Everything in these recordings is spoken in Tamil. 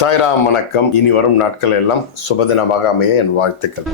சாய்ராம் வணக்கம். இனி வரும் நாட்கள் எல்லாம் சுபதினமாக அமைய என் வாழ்த்துக்கள்.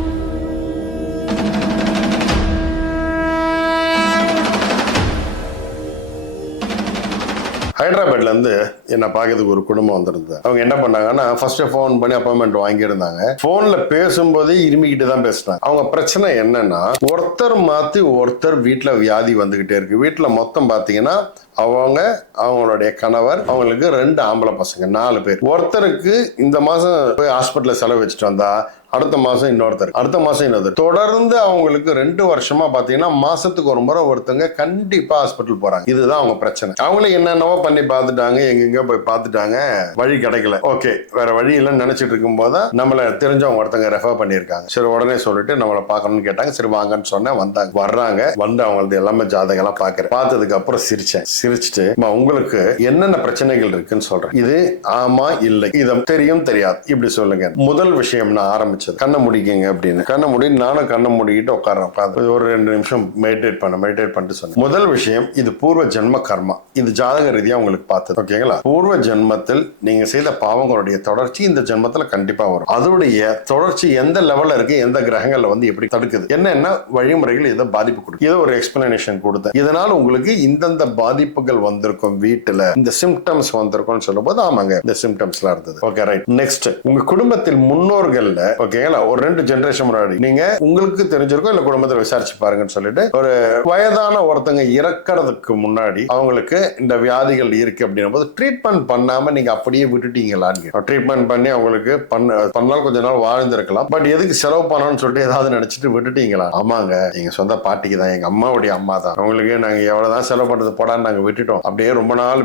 ஹைதராபாத்ல இருந்து என்ன பார்க்கறதுக்கு ஒரு குடும்பம் வந்திருந்தது. அவங்க என்ன பண்ணாங்கன்னா ஃபர்ஸ்ட் ஃபோன் பண்ணி அப்பாயின்மெண்ட் வாங்கியிருந்தாங்க. போன்ல பேசும்போதே இருமிக்கிட்டு தான் பேசினாங்க. அவங்க பிரச்சனை என்னன்னா ஒருத்தர் மாத்தி ஒருத்தர் வீட்டுல வியாதி வந்துகிட்டே இருக்கு. வீட்டுல மொத்தம் பாத்தீங்கன்னா அவங்க அவங்களுடைய கணவர் அவங்களுக்கு ரெண்டு ஆம்பளை பசங்க நாலு பேர். ஒருத்தருக்கு இந்த மாசம் போய் ஹாஸ்பிட்டலில் செலவு வச்சுட்டு வந்தா அடுத்த மாசம் இன்னொருத்தர். அடுத்த மாசம் இன்னொருத்தர். தொடர்ந்து அவங்களுக்கு ரெண்டு வருஷமா பாத்தீங்கன்னா மாசத்துக்கு ஒரு முறை ஒருத்தங்க கண்டிப்பா ஹாஸ்பிட்டல் போறாங்க. இதுதான் அவங்க பிரச்சனை. அவங்களும் என்னென்னவோ பண்ணி பார்த்துட்டாங்க எங்கெங்க போய் பார்த்துட்டாங்க வழி கிடைக்கல. ஓகே வேற வழி இல்லைன்னு நினைச்சிட்டு இருக்கும் போது நம்மள தெரிஞ்சவங்க ஒருத்தங்க ரெஃபர் பண்ணியிருக்காங்க. சரி உடனே சொல்லிட்டு நம்மளை பார்க்கணும்னு கேட்டாங்க. சரி வாங்கன்னு சொன்னேன் வந்தாங்க. வர்றாங்க வந்து அவங்களது எல்லாமே ஜாதகம் எல்லாம் பாக்குறேன் பார்த்ததுக்கு அப்புறம் சிரிச்சேன். சிரிச்சுட்டு "அம்மா, உங்களுக்கு என்னென்ன பிரச்சனைகள் இருக்குன்னு சொல்றேன். இது ஆமா இல்லை. இது தெரியும் தெரியாது. இப்படி சொல்லுங்க. முதல் விஷயம் நான் ஆரம்பிச்சது கண்ணை முடிக்கங்க அப்படின்னு. கண்ணை முடி நானும் கண்ணை மூடிக்கிட்டு உட்கார்றேன் உட்கார்ந்து. ஒரு ரெண்டு நிமிஷம் மெடிடேட் பண்ண மெடிடேட் பண்ணிட்டு சொன்னேன். முதல் விஷயம் இது பூர்வ ஜென்ம கர்மா. இது ஜாதக ரீதியா உங்களுக்கு பார்த்தது. ஓகேங்களா? பூர்வ ஜென்மத்தில் நீங்க செய்த பாவங்களுடைய தொடர்ச்சி இந்த ஜென்மத்தில் கண்டிப்பா வரும். அதோடைய தொடர்ச்சி எந்த லெவல்ல இருக்கு எந்த கிரகங்கள்ல வந்து எப்படி தடுக்குது? என்னென்ன வழிமுறைகள் இதை பாதிப்பு கொடுக்கும் இதை ஒரு எக்ஸ்பிளனேஷன் கொடுத்தேன். இதனால் உங்களுக்கு இந்தந்த பாதிப்பு பாதிப்புகள் வந்திருக்கும் வீட்டுல இந்த சிம்டம்ஸ் வந்திருக்கும்னு சொல்லும்போது ஆமாங்க இந்த சிம்டம்ஸ்லாம் இருந்தது. ஓகே ரைட் நெக்ஸ்ட் உங்க குடும்பத்தில் முன்னோர்கள்ல ஓகேங்களா ஒரு ரெண்டு ஜென்ரேஷன் முன்னாடி நீங்க உங்களுக்கு தெரிஞ்சிருக்கும் இல்ல குடும்பத்தில் விசாரிச்சு பாருங்கன்னு சொல்லிட்டு ஒரு வயதான ஒருத்தங்க இறக்கறதுக்கு முன்னாடி அவங்களுக்கு இந்த வியாதிகள் இருக்கு அப்படின்னும் போது ட்ரீட்மெண்ட் பண்ணாம நீங்க அப்படியே விட்டுட்டீங்களான்னு ட்ரீட்மெண்ட் பண்ணி அவங்களுக்கு பண்ண பண்ணால் கொஞ்ச நாள் வாழ்ந்திருக்கலாம். பட் எதுக்கு செலவு பண்ணணும்னு சொல்லிட்டு ஏதாவது நினைச்சிட்டு விட்டுட்டீங்களா? ஆமாங்க எங்க சொந்த பாட்டிக்கு தான் எங்க அம்மாவுடைய அம்மா தான் அவங்களுக்கு நாங்க எவ்வளவுதான் செலவு பண்றது போடான்னு நாங்க விட்டுட்டோம். அப்படியே ரொம்ப நாள்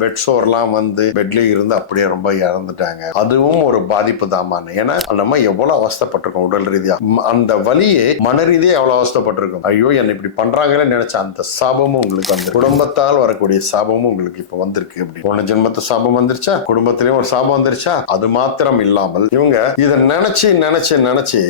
பெட் சோர்லாம் வந்து பெட்லயே இருந்து அப்படியே ரொம்ப இறந்துட்டாங்க. அதுவும் ஒரு பாதிப்பு தாமான்னு ஏன்னா அந்த அம்மா எவ்வளவு அவஸ்தைப்பட்டிருக்கோம் உடல் ரீதியா. அந்த வழியே மன ரீதியாக எவ்வளவு அவஸ்தைப்பட்டிருக்கும். ஐயோ என்ன இப்படி பண்றாங்களே நினைச்ச அந்த சாபமும் உங்களுக்கு வந்து குடும்பத்தால் வரக்கூடிய சாபமும் உங்களுக்கு இப்ப வந்திருக்கு அப்படி போன ஜென்மத்து சாபம் வந்துருச்சா? குடும்பத்திலயும் ஒரு சாபம் வந்துருச்சா? அது மாத்திரம் இல்லாமல் இவங்க இதை நினைச்சு நினைச்சு நினைச்சு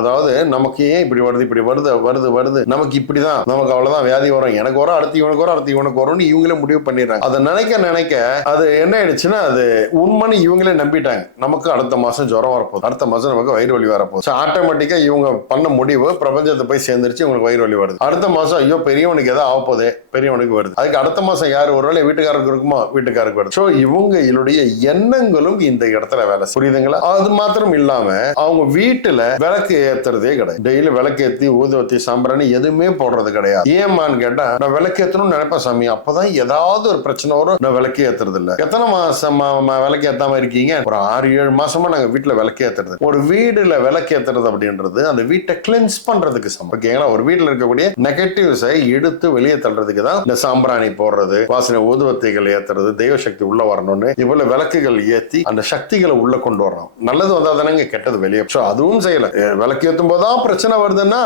அதாவது நமக்கு ஏன் இப்படி வருது இப்படி வருது வருது வருது? நமக்கு இப்படிதான். நமக்கு அவ்வளவுதான் வியாதி வரும். எனக்கு வரும் அடுத்து இவனுக்கு வரும் அடுத்து இவனுக்கு வரும் வரும்னு இவங்களே முடிவு பண்ணிடுறாங்க? அதை நினைக்க நினைக்க அது என்ன ஆயிடுச்சுன்னா அது உண்மைன்னு இவங்களே நம்பிட்டாங்க. நமக்கு அடுத்த மாசம் ஜுரம் வரப்போகுது. அடுத்த மாசம் நமக்கு வயிறு வலி வரப்போகுது. ஆட்டோமேட்டிக்கா இவங்க பண்ண முடிவு பிரபஞ்சத்தை போய் சேர்ந்துருச்சு இவங்களுக்கு வயிறு வலி வருது. அடுத்த மாசம் ஐயோ பெரியவனுக்கு ஏதோ ஆகப்போதே பெரியவனுக்கு வருது. அதுக்கு அடுத்த மாசம் யார் ஒருவேளை வீட்டுக்காரருக்கு இருக்குமோ? வீட்டுக்காரருக்கு வருது. ஸோ இவங்களுடைய எண்ணங்களும் இந்த இடத்துல வேலை புரியுதுங்களா? அது மாத்திரம் இல்லாம அவங்க வீட்டுல விளக்கு ஏத்துறதே கிடையாது. டெய்லி விளக்கு ஏத்தி ஊதுவத்தி சாம்பிராணி எதுவுமே போடுறது கிடையாது. ஏமான்னு கேட்டா நான் விளக்கு ஏத்தணும்னு நினைப்பேன் சாமி. அப்பதான் ஏதாவது ஒரு பிரச்சனை வரும். நான் விளக்கு ஏத்துறது இல்ல. எத்தனை மாசம் விளக்கு ஏத்தாம இருக்கீங்க? ஒரு ஆறு ஏழு மாசமா நாங்க வீட்டுல விளக்கு ஏத்துறது. ஒரு வீடுல விளக்கு ஏத்துறது அப்படின்றது அந்த வீட்டை கிளென்ஸ் பண்றதுக்கு சமம். ஓகேங்களா ஒரு வீட்டுல இருக்கக்கூடிய நெகட்டிவ்ஸை எடுத்து வெளியே தள்ளுறதுக்கு தான் இந்த சாம்பிராணி போடுறது வாசனை ஊதுவத்திகள் ஏத்துறது தெய்வ சக்தி உள்ள வரணும்னு இவ்வளவு விளக்குகள் ஏத்தி அந்த சக்திகளை உள்ள கொண்டு வரணும். நல்லது வந்தா தானேங்க கெட்டது வெளியே. ஸோ அதுவும் செய்யல. விளக்கு ஏத்தும் போதுதான் பிரச்சனை வருதுன்னா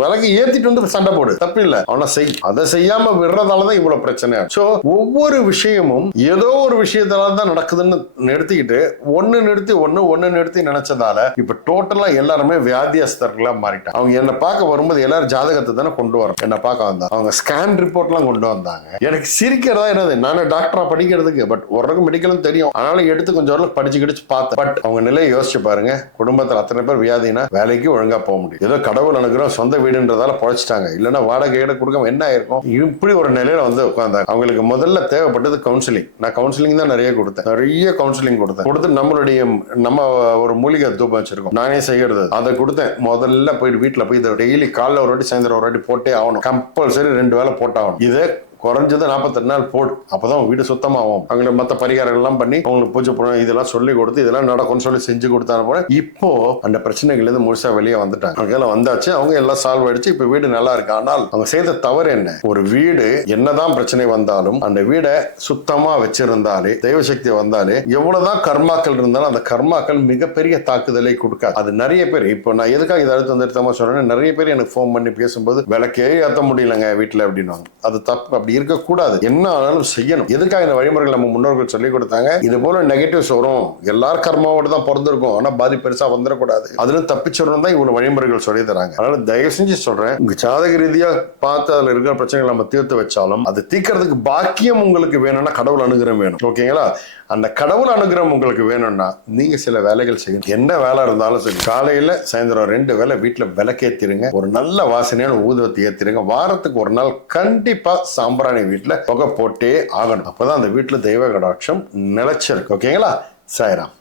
விளக்கு ஏத்திட்டு வந்து சண்டை போடு. தப்பு இல்ல அவனை செய். அதை செய்யாம விடுறதாலதான் இவ்வளவு பிரச்சனை. சோ ஒவ்வொரு விஷயமும் ஏதோ ஒரு விஷயத்தால தான் நடக்குதுன்னு நிறுத்திக்கிட்டு ஒன்னு நிறுத்தி ஒன்னு ஒன்னு நிறுத்தி நினைச்சதால இப்ப டோட்டலா எல்லாருமே வியாதியஸ்தர்களா மாறிட்டாங்க. அவங்க என்ன பார்க்க வரும்போது எல்லாரும் ஜாதகத்தை தானே கொண்டு வரோம். என்ன பார்க்க வந்தாங்க அவங்க ஸ்கேன் ரிப்போர்ட் எல்லாம் கொண்டு வந்தாங்க. எனக்கு சிரிக்கிறதா என்னது? நானும் டாக்டரா படிக்கிறதுக்கு பட் ஓரளவுக்கு மெடிக்கலும் தெரியும். அதனால எடுத்து கொஞ்சம் ஓரளவுக்கு படிச்சு கிடிச்சு பார்த்தேன். பட் அவங்க நிலையை யோசிச்சு பாருங்க. குடும்பத்தில் அத்தனை பேர் வியாதினா வேலைக்கு ஒழுங்கா போக முடியும். ஏதோ கடவுள் அனுக்கிறோம் சொந்த வீடுன்றதால பொழைச்சிட்டாங்க. இல்லைன்னா வாடகை கீட கொடுக்காம என்ன ஆயிருக்கும்? இப்படி ஒரு நிலையில வந்து உட்காந்தாங்க அவங்களுக்கு முதல்ல தேவைப்பட்டது கவுன்சிலிங் நான் கவுன்சிலிங் தான் நிறைய கொடுத்தேன். நிறைய கவுன்சிலிங் கொடுத்தேன். கொடுத்து நம்மளுடைய நம்ம ஒரு மூலிகை தூபம் வச்சிருக்கோம். நானே செய்யறது. அதை கொடுத்தேன். முதல்ல போயிட்டு வீட்டில் போய் இதை டெய்லி காலைல ஒரு வாட்டி சாயந்தரம் ஒரு வாட்டி போட்டே ஆகணும். கம்பல்சரி ரெண்டு வேளை போட்டாகணும். இதை குறைஞ்சது நாற்பத்தெட்டு நாள் போடு. அப்பதான் தான் வீடு சுத்தமாகும். அவங்களுக்கு மற்ற பரிகாரங்கள் எல்லாம் பண்ணி அவங்களுக்கு பூஜை பண்ண இதெல்லாம் சொல்லி கொடுத்து இதெல்லாம் நடக்கும்னு சொல்லி செஞ்சு கொடுத்தான போல இப்போ அந்த பிரச்சனைகள் இருந்து முழுசா வெளியே வந்துட்டாங்க. அங்கெல்லாம் வந்தாச்சு அவங்க எல்லாம் சால்வ் ஆயிடுச்சு இப்ப வீடு நல்லா இருக்கு. ஆனால் அவங்க செய்த தவறு என்ன? ஒரு வீடு என்னதான் பிரச்சனை வந்தாலும் அந்த வீடை சுத்தமா வச்சிருந்தாலே தெய்வ சக்தி வந்தாலே எவ்வளவுதான் கர்மாக்கள் இருந்தாலும் அந்த கர்மாக்கள் மிகப்பெரிய தாக்குதலை கொடுக்காது. அது நிறைய பேர் இப்போ நான் எதுக்காக இதை அடுத்து வந்து எடுத்தமா சொல்றேன் நிறைய பேர் எனக்கு ஃபோன் பண்ணி பேசும்போது விளக்கே ஏற்ற முடியலங்க வீட்டுல அப்படின்னு அது தப்பு. அப்படி இருக்கக்கூடாது. என்ன ஆனாலும் செய்யணும். எதுக்காக இந்த வழிமுறைகள் நம்ம முன்னோர்கள் சொல்லி கொடுத்தாங்க? இது போல நெகட்டிவ்ஸ் வரும். எல்லார் கர்மாவோட தான் பிறந்திருக்கும். ஆனா பாதி பெருசா வந்துடக்கூடாது. அதுல தப்பிச்சிடணும் தான் இவ்வளவு வழிமுறைகள் சொல்லி தராங்க. அதனால தயவு செஞ்சு சொல்றேன். உங்க ஜாதக ரீதியா பார்த்து அதுல இருக்கிற பிரச்சனைகளை நம்ம தீர்த்து வச்சாலும் அது தீக்கிறதுக்கு பாக்கியம் உங்களுக்கு வேணும்னா கடவுள் அனுகிரகம் வேணும். ஓகேங்களா? அந்த கடவுள் அனுகிரகம் உங்களுக்கு வேணும்னா நீங்க சில வேலைகள் செய்யணும். என்ன வேலை இருந்தாலும் சரி. காலையில சாயந்தரம் ரெண்டு வேளை வீட்டுல விளக்கேத்திருங்க. ஒரு நல்ல வாசனையான ஊதுவத்தை ஏத்திருங்க. வாரத்துக்கு ஒரு நாள் கண்டிப்பா சாம்பிராணி வீட்டில் புகை போட்டே ஆகணும். அப்பதான் அந்த வீட்டில் தெய்வ கடாட்சம் நிலச்சிருக்கு. ஓகேங்களா? சாய்ராம்.